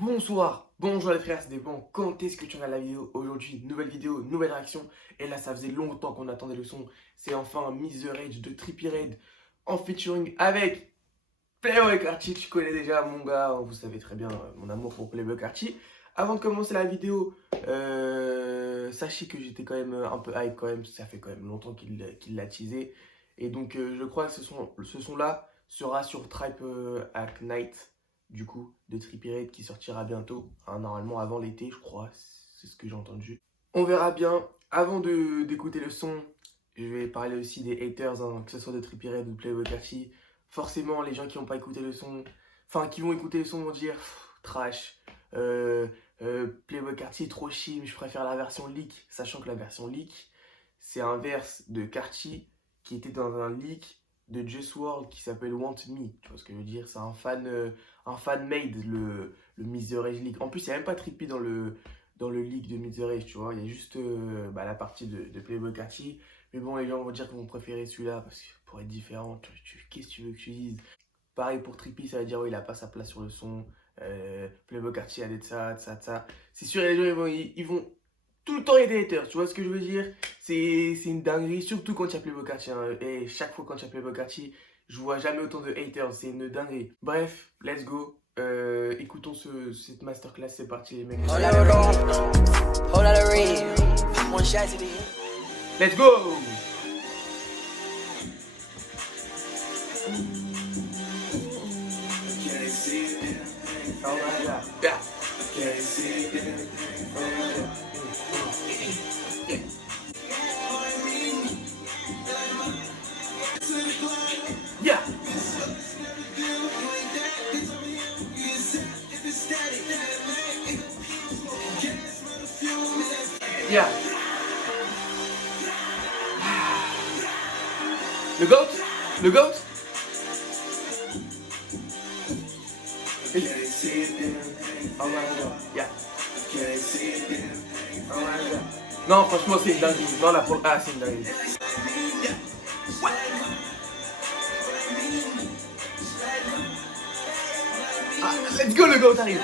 Bonsoir, bonjour les frères, ça dépend quand est-ce que tu regardes la vidéo. Aujourd'hui, nouvelle vidéo, nouvelle réaction. Et là, ça faisait longtemps qu'on attendait le son. C'est enfin Miss the Rage de Trippie Redd en featuring avec Playboi Carti. Tu connais déjà mon gars, vous savez très bien mon amour pour Playboi Carti. Avant de commencer la vidéo, sachez que j'étais quand même un peu hype quand même. Ça fait quand même longtemps qu'il l'a teasé. Et donc, je crois que ce son-là sera sur Tripe at Night du coup, de Trippie Redd qui sortira bientôt, hein, normalement avant l'été, je crois, c'est ce que j'ai entendu. On verra bien. Avant d'écouter le son, je vais parler aussi des haters, hein, que ce soit de Trippie Redd ou de Playboi Carti. Forcément, les gens qui n'ont pas écouté le son, enfin qui vont écouter le son vont dire trash, Playboi Carti est trop chim, je préfère la version leak, sachant que la version leak, c'est un verse de Carti qui était dans un leak de Juice WRLD qui s'appelle Want Me. Tu vois ce que je veux dire? C'est un fan made, le Miss the Rage League. En plus, il n'y a même pas Trippie dans le leak de Miss the Rage, tu vois. Il y a juste la partie de Playboi Carti. Mais bon, les gens vont dire qu'ils vont préférer celui-là parce que pour être différent, qu'est-ce que tu veux que je dise? Pareil pour Trippie, ça veut dire, oui, il a pas sa place sur le son. Playboi Carti a des de ça, de ça, de ça. C'est sûr, les gens, ils vont tout le temps, il y a des haters, tu vois ce que je veux dire? C'est une dinguerie, surtout quand il y a Playboi Carti, hein. Et chaque fois quand il y a Playboi Carti, je vois jamais autant de haters, c'est une dinguerie. Bref, let's go. Écoutons cette masterclass, c'est parti les mecs. Let's go! Oh my god. Yeah. Yeah. Yeah. Le GOAT? Le GOAT? Oh my god. Yeah. Oh my god. Non, franchement, c'est une dinguerie. Non, c'est une dinguerie. Ah, let's go, le GOAT arrive.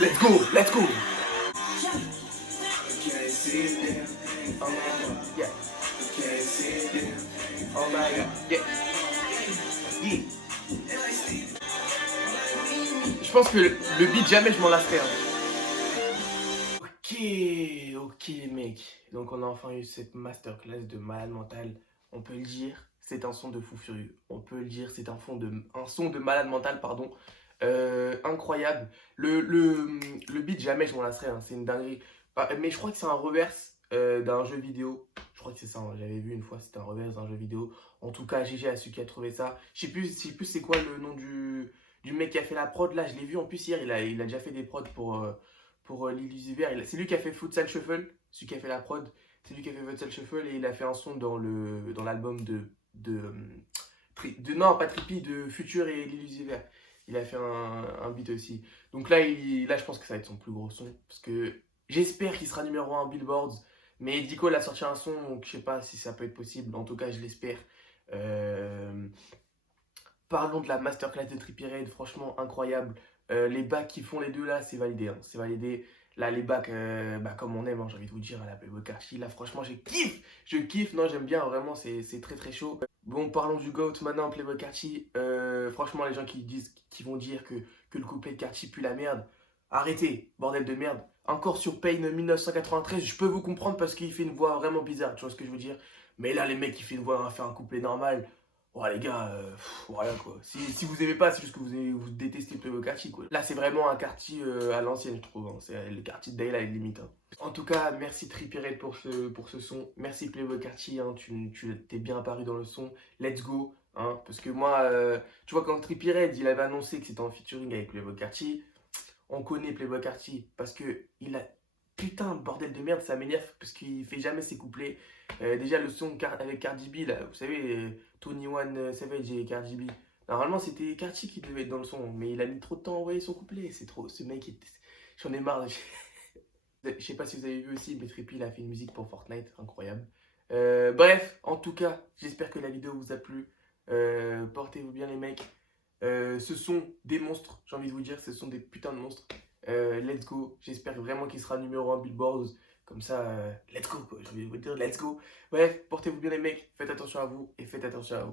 Let's go, let's go. Oh my god, yeah. Oh my god, yeah. Yeah. Je pense que le beat, jamais je m'en lasserai, hein. Ok, les mecs. Donc on a enfin eu cette masterclass de malade mental. On peut le dire, c'est un son de fou furieux. On peut le dire, c'est un son de malade mental, pardon. Incroyable. Le beat, jamais je m'en lasserai, hein. C'est une dinguerie. Mais je crois que c'est un reverse d'un jeu vidéo. Je crois que c'est ça, hein. J'avais vu une fois, c'était un reverse d'un jeu vidéo. En tout cas, GG à celui qui a trouvé ça. Je sais plus c'est quoi le nom du mec qui a fait la prod. Là, je l'ai vu en plus hier. Il a déjà fait des prods pour Lil Uzi Vert. C'est lui qui a fait Futsal Shuffle, celui qui a fait la prod. C'est lui qui a fait Futsal Shuffle et il a fait un son dans l'album non, pas Trippie, de Future et Lil Uzi Vert. Il a fait un beat aussi. Donc là, là, je pense que ça va être son plus gros son. Parce que j'espère qu'il sera numéro 1 Billboards. Mais Dico a sorti un son, donc je sais pas si ça peut être possible. En tout cas, je l'espère. Euh, Parlons de la masterclass de Trippie Redd, franchement incroyable. Les bacs qui font les deux là, c'est validé, hein, c'est validé. Là, les bacs, comme on aime, hein, j'ai envie de vous dire, à la Playboi Carti, là, franchement, je kiffe, non, j'aime bien, vraiment, c'est très très chaud. Bon, parlons du GOAT maintenant, Playboi Carti. Franchement, les gens qui vont dire que le couplet de Carti pue la merde, arrêtez, bordel de merde. Encore sur Pain 1993, je peux vous comprendre parce qu'il fait une voix vraiment bizarre, tu vois ce que je veux dire. Mais là, les mecs qui font une voix, faire un couplet normal. Ouais les gars, voilà quoi. Si vous aimez pas, c'est juste que vous détestez Playboi Carti quoi. Là c'est vraiment un Carti à l'ancienne je trouve, hein. C'est le Carti de Daylight limite, hein. En tout cas, merci Trippie Redd pour ce son. Merci Playboi Carti, hein. Tu t'es bien apparu dans le son. Let's go, hein. Parce que moi, tu vois quand Trippie Redd il avait annoncé que c'était en featuring avec Playboi Carti, on connaît Playboi Carti parce que putain, bordel de merde, ça m'énerve parce qu'il fait jamais ses couplets. Déjà, le son avec Cardi B, là, vous savez, 21 Savage et Cardi B. Normalement, c'était Cardi qui devait être dans le son, mais il a mis trop de temps à envoyer son couplet. C'est trop. Ce mec, j'en ai marre. Je sais pas si vous avez vu aussi, mais Trippy, il a fait une musique pour Fortnite, incroyable. Bref, en tout cas, j'espère que la vidéo vous a plu. Portez-vous bien, les mecs. Ce sont des monstres, j'ai envie de vous dire, ce sont des putains de monstres. Let's go. J'espère vraiment qu'il sera numéro 1 Billboard. Comme ça, let's go, quoi. J'ai envie de vous dire, let's go. Bref, portez-vous bien, les mecs. Faites attention à vous et faites attention à vous.